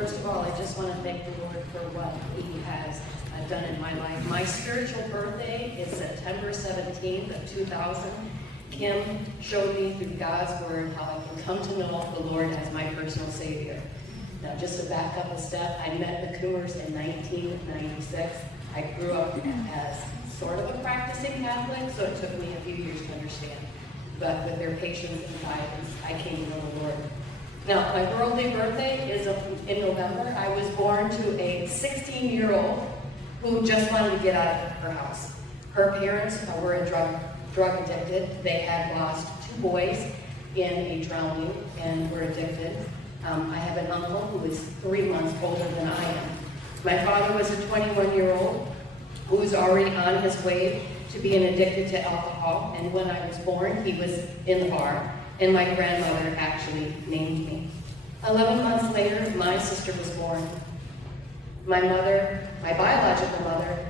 First of all, I just want to thank the Lord for what He has done in my life. My spiritual birthday is September 17th of 2000. Kim showed me through God's Word how I can come to know the Lord as my personal Savior. Now, just to back up a step, I met the Coomers in 1996. I grew up as sort of a practicing Catholic, so it took me a few years to understand. But with their patience and guidance, I came to know the Lord. Now, my worldly birthday is in November. I was born to a 16-year-old who just wanted to get out of her house. Her parents were drug addicted. They had lost 2 boys in a drowning and were addicted. I have an uncle who is 3 months older than I am. My father was a 21-year-old who was already on his way to being addicted to alcohol, and when I was born, he was in the bar, and my grandmother actually named me. 11 months later, my sister was born. My mother, my biological mother,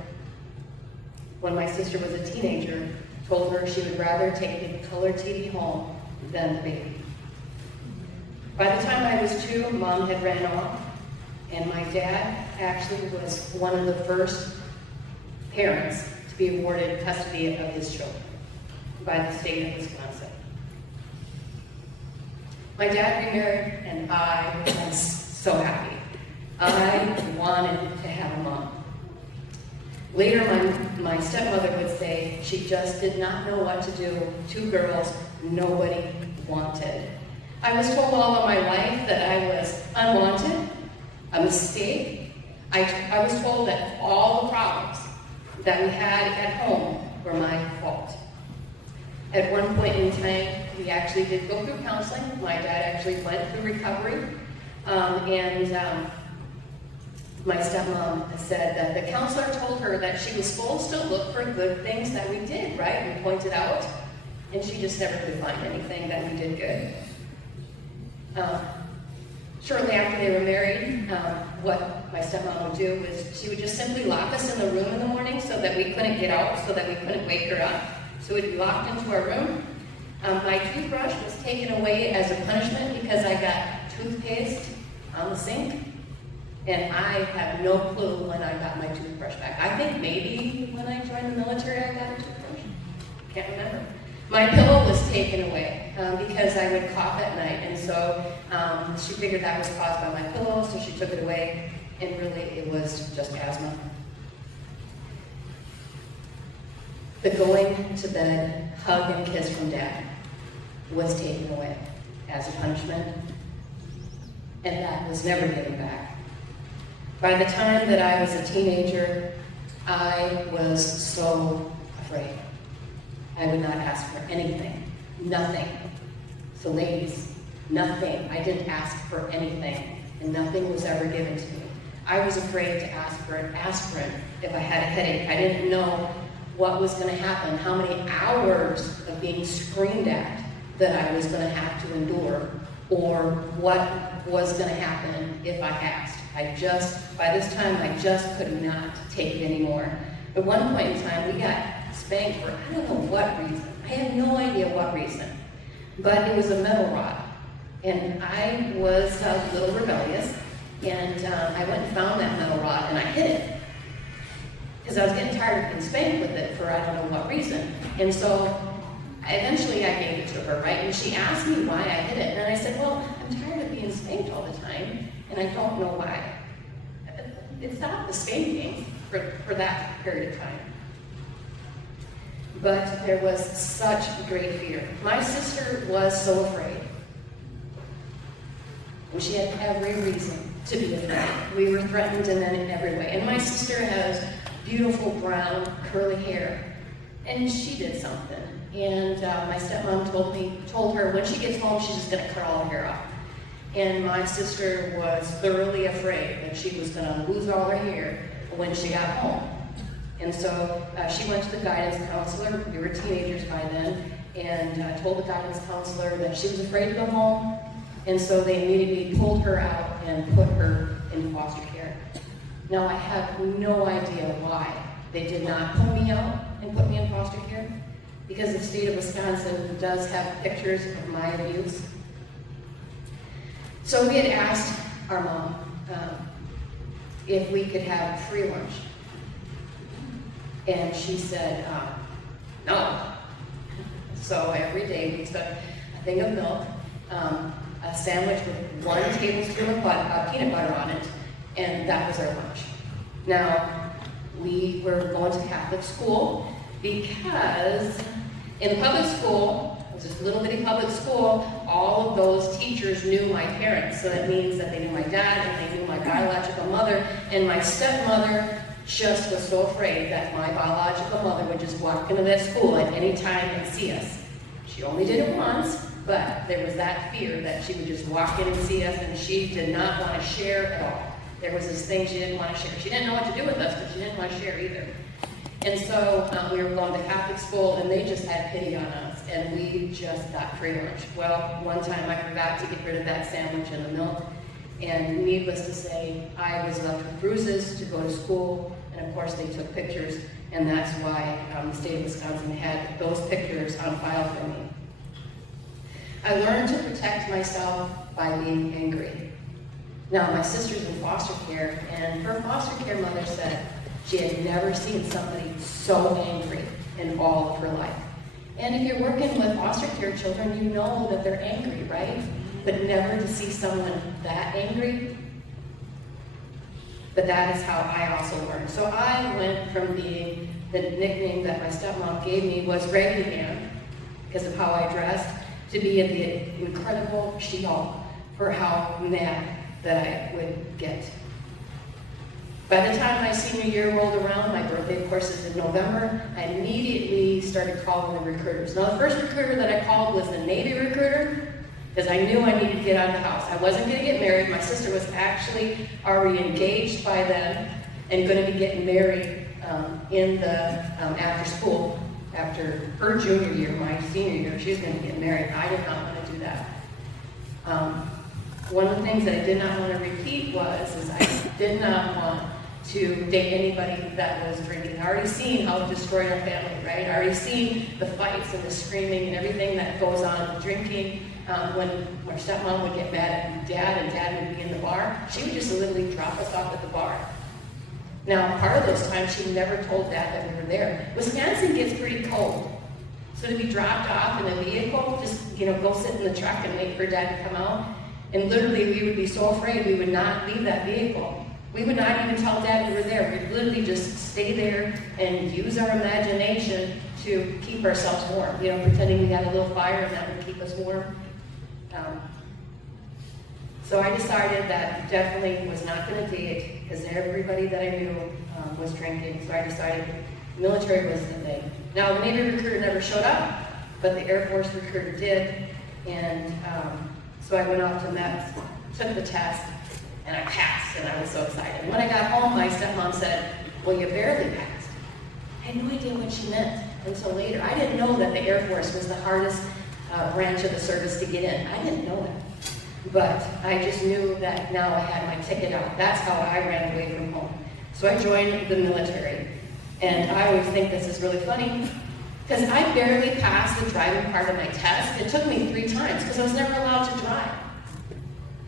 when my sister was a teenager, told her she would rather take the color TV home than the baby. By the time I was 2, Mom had ran off, and my dad actually was one of the first parents to be awarded custody of his children by the state of Wisconsin. My dad remarried, and I was so happy. I wanted to have a mom. Later, my stepmother would say she just did not know what to do. 2 girls nobody wanted. I was told all of my life that I was unwanted, a mistake. I was told that all the problems that we had at home were my fault. At one point in time, we actually did go through counseling. My dad actually went through recovery. My stepmom said that the counselor told her that she was supposed to look for good things that we did, right? We pointed out, and she just never could find anything that we did good. Shortly after they were married, what my stepmom would do is she would just simply lock us in the room in the morning so that we couldn't get out, so that we couldn't wake her up. So we'd be locked into our room. My toothbrush was taken away as a punishment because I got toothpaste on the sink. And I have no clue when I got my toothbrush back. I think maybe when I joined the military I got a toothbrush. Can't remember. My pillow was taken away because I would cough at night. And so she figured that was caused by my pillow, so she took it away. And really it was just asthma. The going to bed, hug and kiss from Dad was taken away as a punishment. And that was never given back. By the time that I was a teenager, I was so afraid. I would not ask for anything, nothing. So ladies, nothing. I didn't ask for anything, and nothing was ever given to me. I was afraid to ask for an aspirin if I had a headache. I didn't know what was going to happen, how many hours of being screamed at that I was going to have to endure, or what was going to happen if I asked. By this time, I just could not take it anymore. At one point in time, we got spanked for I don't know what reason. I have no idea what reason. But it was a metal rod. And I was a little rebellious, and I went and found that metal rod, and I hid it. Because I was getting tired of being spanked with it for I don't know what reason. And so, eventually I gave it to her, right? And she asked me why I hid it. And I said, well, I'm tired of being spanked all the time. And I don't know why. It stopped the spanking for that period of time. But there was such great fear. My sister was so afraid. And she had every reason to be afraid. We were threatened in every way. And my sister has beautiful brown curly hair. And she did something. And my stepmom told her when she gets home, she's just going to cut all her hair off. And my sister was thoroughly afraid that she was going to lose all her hair when she got home. And so she went to the guidance counselor. We were teenagers by then. And told the guidance counselor that she was afraid to go home. And so they immediately pulled her out and put her in foster care. Now I have no idea why they did not pull me out and put me in foster care. Because the state of Wisconsin does have pictures of my abuse. So we had asked our mom, if we could have free lunch. And she said, no. So every day we took a thing of milk, a sandwich with 1 tablespoon of peanut butter on it, and that was our lunch. Now, we were going to Catholic school because in public school, it was just a little bitty public school, all of those teachers knew my parents. So that means that they knew my dad and they knew my biological mother, and my stepmother just was so afraid that my biological mother would just walk into that school at any time and see us. She only did it once, but there was that fear that she would just walk in and see us, and she did not want to share at all. There was this thing she didn't want to share. She didn't know what to do with us, but she didn't want to share either. And so we were going to Catholic school, and they just had pity on us, and we just got free lunch. Well, one time I forgot to get rid of that sandwich and the milk, and needless to say, I was left with bruises to go to school, and of course they took pictures, and that's why the state of Wisconsin had those pictures on file for me. I learned to protect myself by being angry. Now, my sister's in foster care, and her foster care mother said she had never seen somebody so angry in all of her life. And if you're working with foster care children, you know that they're angry, right? But never to see someone that angry. But that is how I also learned. So I went from being, the nickname that my stepmom gave me was Raggedy Ann, because of how I dressed, to be the incredible She-Hulk for how mad that I would get. By the time my senior year rolled around, my birthday of course is in November, I immediately started calling the recruiters. Now the first recruiter that I called was the Navy recruiter, because I knew I needed to get out of the house. I wasn't going to get married. My sister was actually already engaged by then and going to be getting married in the after school, after her junior year, my senior year. She was going to get married. I did not want to do that. One of the things that I did not want to repeat is I did not want to date anybody that was drinking. I already seen how it destroyed our family, right? I already seen the fights and the screaming and everything that goes on with drinking. When our stepmom would get mad at dad and dad would be in the bar, she would just literally drop us off at the bar. Now, part of those times she never told dad that we were there. Wisconsin gets pretty cold. So to be dropped off in a vehicle, just go sit in the truck and wait for dad to come out. And literally we would be so afraid we would not leave that vehicle. We would not even tell dad we were there. We'd literally just stay there and use our imagination to keep ourselves warm. Pretending we had a little fire and that would keep us warm. So I decided that definitely was not going to date because everybody that I knew was drinking. So I decided military was the thing. Now the Navy recruiter never showed up, but the Air Force recruiter did. And so I went off to MEPS, took the test, and I passed, and I was so excited. When I got home, my stepmom said, well, you barely passed. I had no idea what she meant until later. I didn't know that the Air Force was the hardest branch of the service to get in. I didn't know that. But I just knew that now I had my ticket out. That's how I ran away from home. So I joined the military. And I always think this is really funny, because I barely passed the driving part of my test. It took me 3 times, because I was never allowed to drive.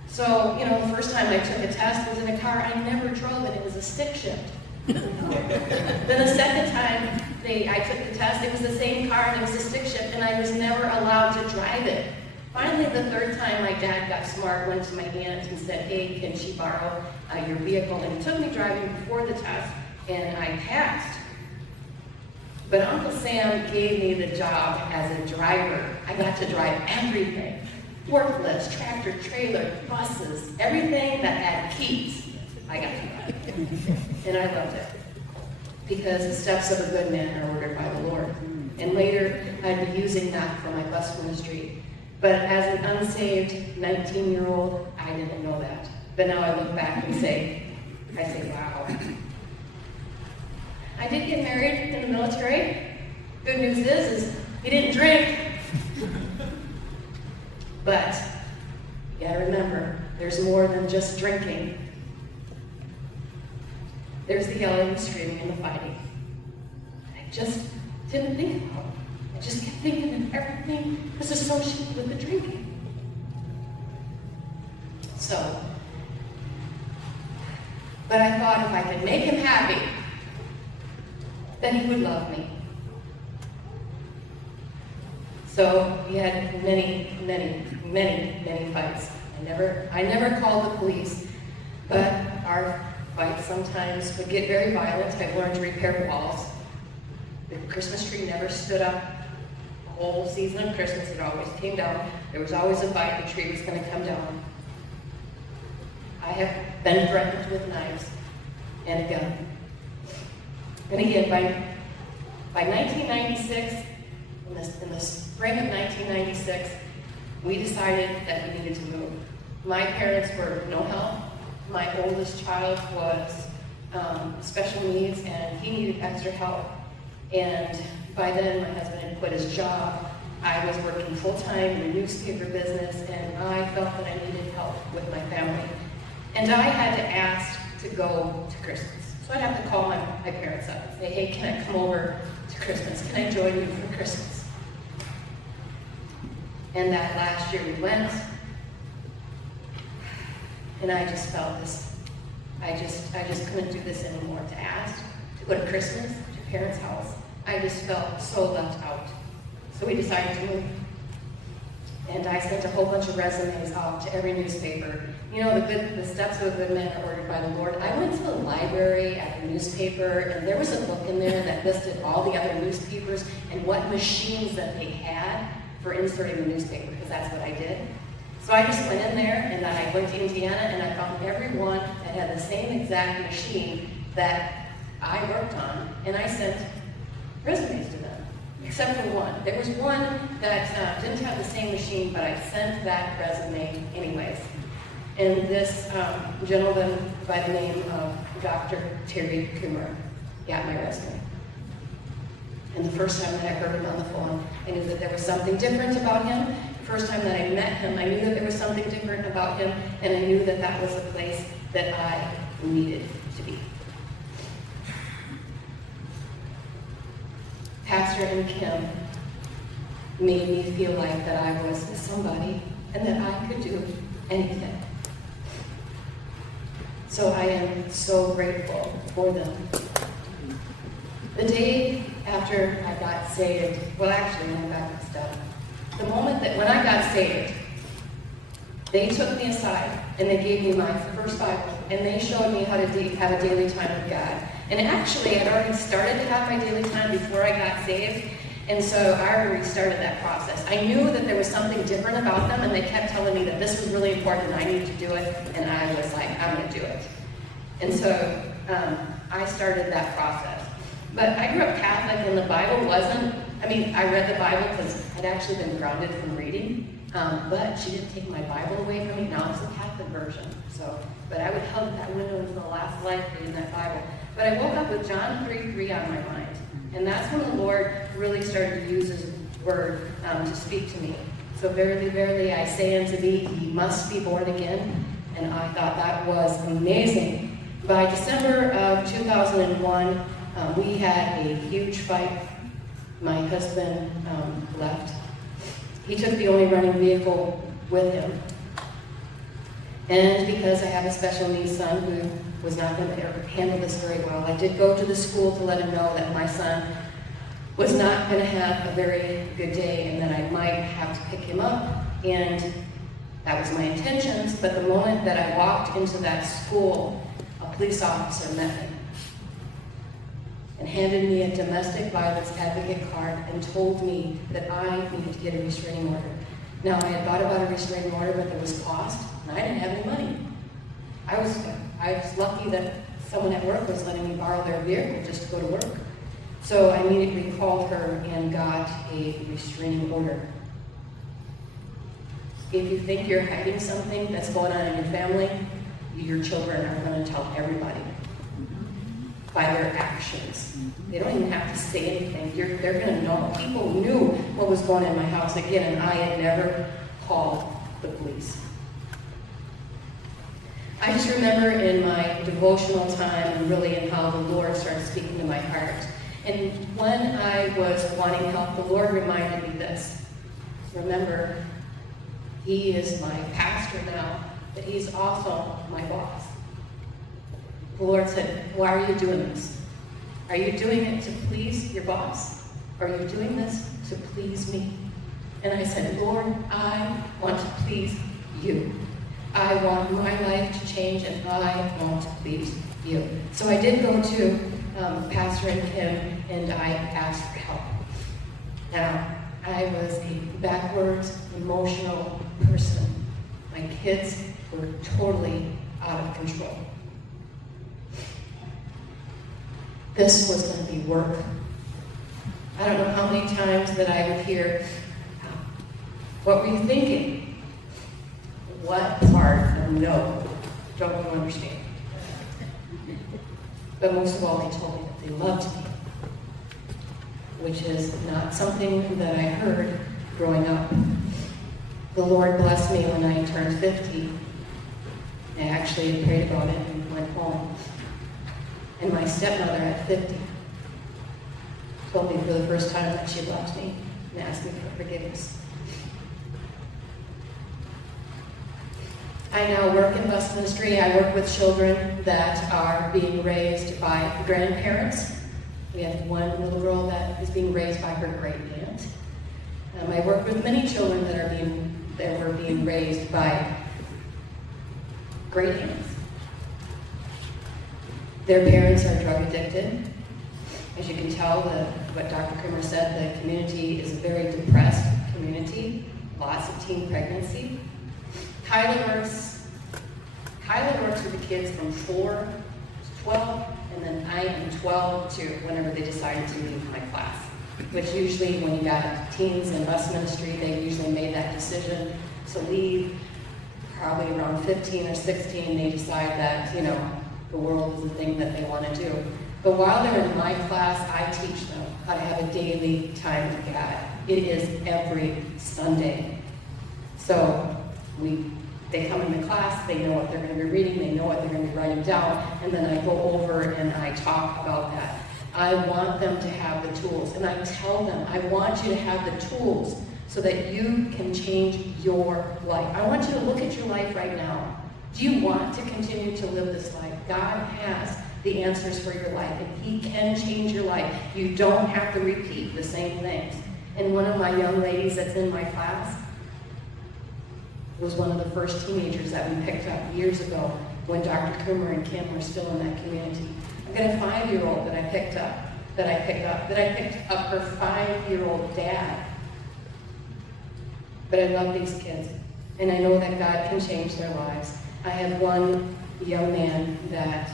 So, the first time I took a test was in a car I never drove, and it was a stick shift. Then the second time I took the test, it was the same car, and it was a stick shift, and I was never allowed to drive it. Finally, the third time, my dad got smart, went to my aunt and said, hey, can she borrow your vehicle? And he took me driving before the test, and I passed. But Uncle Sam gave me the job as a driver. I got to drive everything. Forklifts, tractor, trailer, buses, everything that had keys, I got to drive. And I loved it. Because the steps of a good man are ordered by the Lord. And later, I'd be using that for my bus ministry. But as an unsaved 19-year-old, I didn't know that. But now I look back and say, wow. I did get married in the military. Good news is he didn't drink. But you gotta remember, there's more than just drinking. There's the yelling, the screaming, and the fighting. I just didn't think about it. I just kept thinking that everything was associated with the drinking. So, But I thought if I could make him happy, then he would love me. So we had many, many, many, many fights. I never called the police, but our fights sometimes would get very violent. I learned to repair walls. The Christmas tree never stood up the whole season of Christmas. It always came down. There was always a fight. The tree was going to come down. I have been threatened with knives and a gun. And again, by 1996, in the spring of 1996, we decided that we needed to move. My parents were no help. My oldest child was special needs, and he needed extra help. And by then, my husband had quit his job. I was working full-time in the newspaper business, and I felt that I needed help with my family. And I had to ask to go to Christmas. So I'd have to call my parents up and say, hey, can I come over to Christmas? Can I join you for Christmas? And that last year we went, and I just felt this. I just couldn't do this anymore. To ask to go to Christmas to parents' house, I just felt so left out. So we decided to move. And I sent a whole bunch of resumes off to every newspaper. You know, the steps of a good man are ordered by the Lord. I went to the library at the newspaper, and there was a book in there that listed all the other newspapers and what machines that they had for inserting the newspaper, because that's what I did. So I just went in there, and then I went to Indiana, and I found everyone that had the same exact machine that I worked on, and I sent resumes to them, except for one. There was one that didn't have the same machine, but I sent that resume anyways. And this gentleman by the name of Dr. Terry Kummer got my resume. And the first time that I heard him on the phone, I knew that there was something different about him. The first time that I met him, I knew that there was something different about him, and I knew that that was the place that I needed to be. Pastor and Kim made me feel like that I was somebody and that I could do anything. So I am so grateful for them. The day after I got saved, well actually when I got mixed up, the moment that when I got saved, they took me aside and they gave me my first Bible and they showed me how to have a daily time with God. And actually I'd already started to have my daily time before I got saved, and so I already started that process. I knew that there was something different about them, and they kept telling me that this was really important and I needed to do it, and I was like, I'm going to do it. And so I started that process. But I grew up Catholic, and the Bible wasn't, I read the Bible because I'd actually been grounded from reading, but she didn't take my Bible away from me. Now it's a Catholic version. But I would hug that window until the last life reading that Bible. But I woke up with John 3:3 on my mind. And that's when the Lord really started to use his word to speak to me. So verily, verily, I say unto thee, ye must be born again. And I thought that was amazing. By December of 2001, we had a huge fight. My husband left. He took the only running vehicle with him. And because I have a special needs son who was not going to handle this very well, I did go to the school to let him know that my son was not going to have a very good day and that I might have to pick him up. And that was my intentions, but the moment that I walked into that school, a police officer met me and handed me a domestic violence advocate card and told me that I needed to get a restraining order. Now, I had thought about a restraining order, but there was cost, and I didn't have any money. I was lucky that someone at work was letting me borrow their vehicle just to go to work. So I immediately called her and got a restraining order. If you think you're hiding something that's going on in your family, your children are going to tell everybody by their actions. They don't even have to say anything. They're going to know. People knew what was going on in my house again, and I had never called the police. I just remember in my devotional time and really in how the Lord started speaking to my heart. And when I was wanting help, the Lord reminded me this. Remember, He is my pastor now, but He's also my boss. The Lord said, why are you doing this? Are you doing it to please your boss? Or are you doing this to please me? And I said, Lord, I want to please you. I want my life to change, and I want to please you. So I did go to Pastor and Kim, and I asked for help. Now, I was a backwards, emotional person. My kids were totally out of control. This was going to be work. I don't know how many times that I would hear, what were you thinking? What part of no don't you understand? But most of all, they told me that they loved me, which is not something that I heard growing up. The Lord blessed me when I turned 50. I actually prayed about it and went home. And my stepmother at 50 told me for the first time that she loved me and asked me for forgiveness. I now work in bus ministry. I work with children that are being raised by grandparents. We have one little girl that is being raised by her great aunt. I work with many children that were being raised by great aunts. Their parents are drug addicted. As you can tell, what Dr. Kummer said, the community is a very depressed community. Lots of teen pregnancy. Kyla works with the kids from 4 to 12, and then I am 12 to whenever they decided to leave my class. Which usually, when you got teens in bus ministry, they usually made that decision to leave. Probably around 15 or 16, they decide that, the world is the thing that they want to do. But while they're in my class, I teach them how to have a daily time with God. It is every Sunday. So they come into class, they know what they're going to be reading, they know what they're going to be writing down, and then I go over and I talk about that. I want them to have the tools, and I tell them, I want you to have the tools so that you can change your life. I want you to look at your life right now. Do you want to continue to live this life? God has the answers for your life, and He can change your life. You don't have to repeat the same things. And one of my young ladies that's in my class was one of the first teenagers that we picked up years ago when Dr. Kummer and Kim were still in that community. I've got a 5-year-old that I picked up her 5-year-old dad. But I love these kids, and I know that God can change their lives. I have one young man that,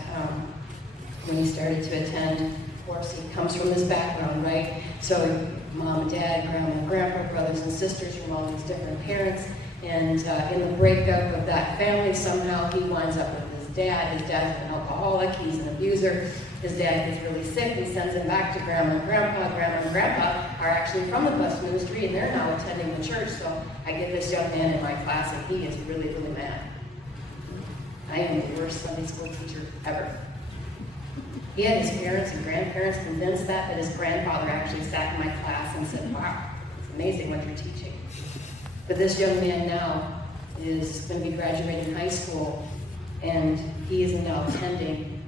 when he started to attend, of course, he comes from this background, right? So mom and dad, grandma and grandpa, brothers and sisters from all these different parents. And in the breakup of that family, somehow he winds up with his dad. His dad's an alcoholic, he's an abuser. His dad gets really sick and sends him back to grandma and grandpa. Grandma and grandpa are actually from the bus ministry, and they're now attending the church. So I get this young man in my class, and he is really, really mad. I am the worst Sunday school teacher ever. He had his parents and grandparents convinced that his grandfather actually sat in my class and said, wow, it's amazing what you're teaching. But this young man now is going to be graduating high school, and he is now attending.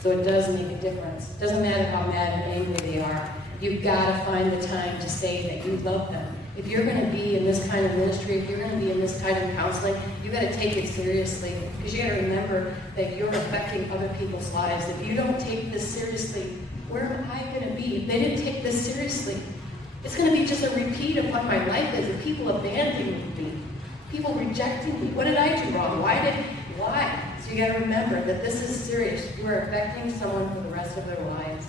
So it does make a difference. It doesn't matter how mad and angry they are. You've got to find the time to say that you love them. If you're going to be in this kind of ministry, if you're going to be in this kind of counseling, you've got to take it seriously, because you got to remember that you're affecting other people's lives. If you don't take this seriously, where am I going to be? If they didn't take this seriously, it's going to be just a repeat of what my life is, of people abandoning me, people rejecting me. What did I do wrong? Why? So you got to remember that this is serious. You are affecting someone for the rest of their lives.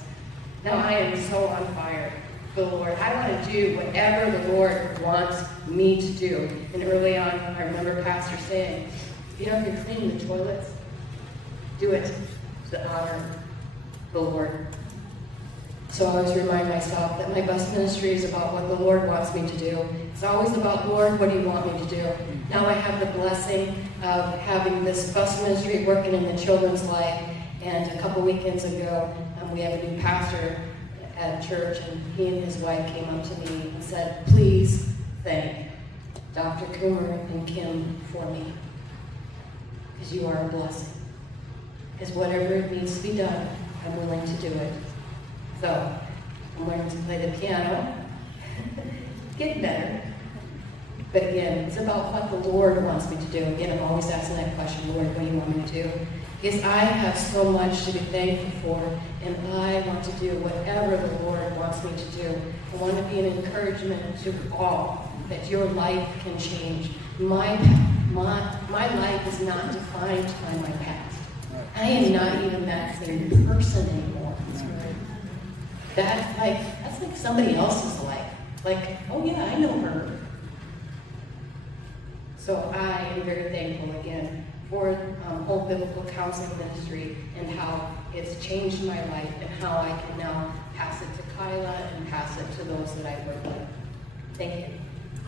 Now I am so on fire for the Lord. I want to do whatever the Lord wants me to do. And early on, I remember Pastor saying, if you're cleaning the toilets, do it to honor the Lord. So I always remind myself that my bus ministry is about what the Lord wants me to do. It's always about, Lord, what do you want me to do? Now I have the blessing of having this bus ministry working in the children's life. And a couple weekends ago, we have a new pastor at church, and he and his wife came up to me and said, please thank Dr. Kummer and Kim for me, because you are a blessing. is whatever it needs to be done, I'm willing to do it. So, I'm learning to play the piano, get better. But again, it's about what the Lord wants me to do. Again, I'm always asking that question, Lord, what do you want me to do? Because I have so much to be thankful for, and I want to do whatever the Lord wants me to do. I want to be an encouragement to all that your life can change. My life is not defined by my past. I am not even that same person anymore. That's like somebody else's life. Like, oh yeah, I know her. So I am very thankful again for Whole Biblical Counseling Ministry and how it's changed my life and how I can now pass it to Kyla and pass it to those that I work with. Thank you.